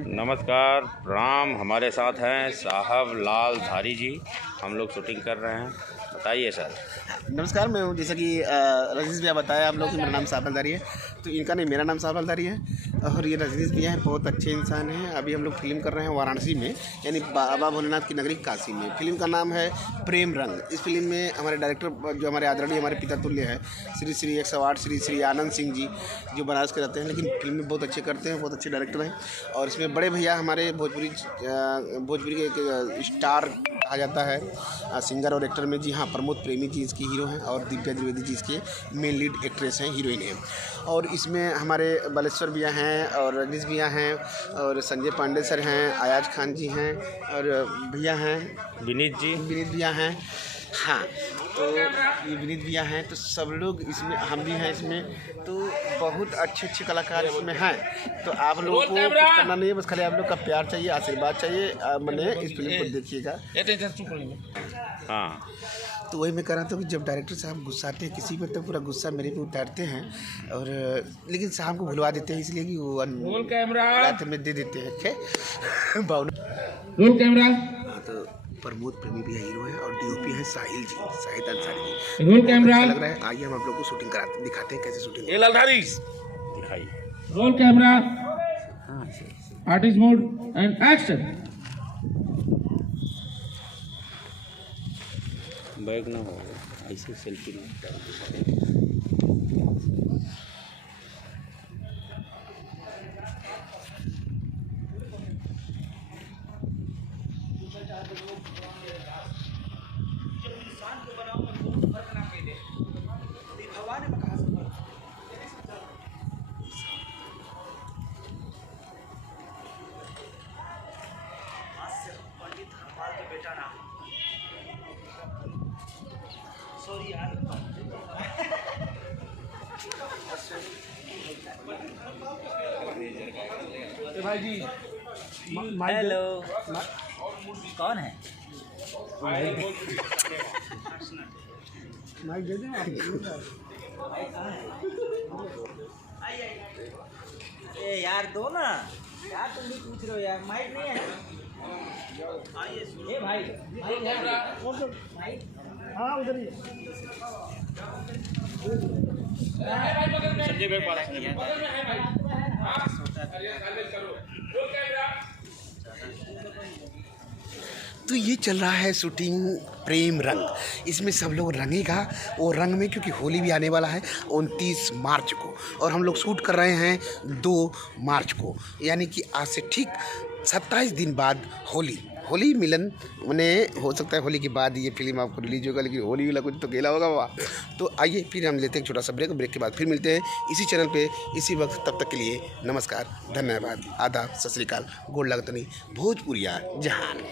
नमस्कार, प्रणाम। हमारे साथ हैं साहब लाल धारी जी। हम लोग शूटिंग कर रहे हैं। बताइए सर। नमस्कार, मैं हूँ जैसा कि रजनीश भैया बताया आप लोग कि मेरा नाम साहब लालधारी है, तो इनका नहीं मेरा नाम साहब लालधारी है। और ये रजनीश भैया हैं, बहुत अच्छे इंसान हैं। अभी हम लोग फिल्म कर रहे हैं वाराणसी में, यानी बाबा भोलेनाथ की नगरी काशी में। फिल्म का नाम है प्रेम रंग। इस फिल्म में हमारे डायरेक्टर जो हमारे आदरणीय हमारे पिता तुल्य है श्री 108 श्री आनंद सिंह जी, जो बनारस के रहते हैं, लेकिन फिल्म में बहुत अच्छे करते हैं, बहुत अच्छे डायरेक्टर हैं। और इसमें बड़े भैया हमारे भोजपुरी के एक स्टार कहा जाता है सिंगर और एक्टर में, जी हाँ, प्रमोद प्रेमी जी इसकी हीरो हैं और दिव्या द्विवेदी जी इसके मेन लीड एक्ट्रेस हैं, हीरोइन हैं। और इसमें हमारे बालेश्वर भैया हैं और रजनीश भैया हैं और संजय पांडे सर हैं, अयाज खान जी हैं और भैया हैं विनीत भैया हैं। हाँ, तो ये विनीत भैया हैं, तो सब लोग इसमें, हम भी हैं इसमें, तो बहुत अच्छे कलाकार इसमें हैं। तो आप लोगों को कुछ करना नहीं है, बस खाली आप लोग का प्यार चाहिए, आशीर्वाद चाहिए। मैंने इस फिल्म को देखिएगा। हाँ, तो वही मैं कह रहा था कि जब डायरेक्टर साहब गुस्साते हैं किसी पर, तो पूरा गुस्सा मेरे पे उतारते हैं, और लेकिन साहब को भुलवा देते हैं, इसलिए कि वो रात में दे देते हैं। हाँ, तो प्रमोद प्रेमी भी हीरो है और डीओपी है साहिल जी, शाहिद अंसारी जी। रोल कैमरा अच्छा लग रहा है। आइए हम आप लोग को शूटिंग कराते दिखाते हैं कैसे शूटिंग। लालधारी दिखाइए। Roll camera, artist mode and action. Bag ना हो, ऐसे सेल्फी ना। भाई जी, हेलो, कौन है? माइक दे दें। ए यार दो ना यार, तुम भी पूछ रहे हो यार, माइक नहीं है। ए भाई, हाँ उधर ही संजय भाई पास तो ये चल रहा है शूटिंग प्रेम रंग। इसमें सब लोग रंगेगा वो रंग में, क्योंकि होली भी आने वाला है 29 मार्च को, और हम लोग शूट कर रहे हैं 2 मार्च को, यानी कि आज से ठीक 27 दिन बाद होली मिलन मैंने, हो सकता है होली के बाद ये फिल्म आपको रिलीज होगा, लेकिन होली वाला कुछ तो खेला होगा बाबा। तो आइए फिर हम लेते हैं छोटा सा ब्रेक के बाद फिर मिलते हैं इसी चैनल पे इसी वक्त। तब तक के लिए नमस्कार, धन्यवाद, आदाब, सत श्री अकाल, गोड़ लगतनी, भोजपुरिया जहान।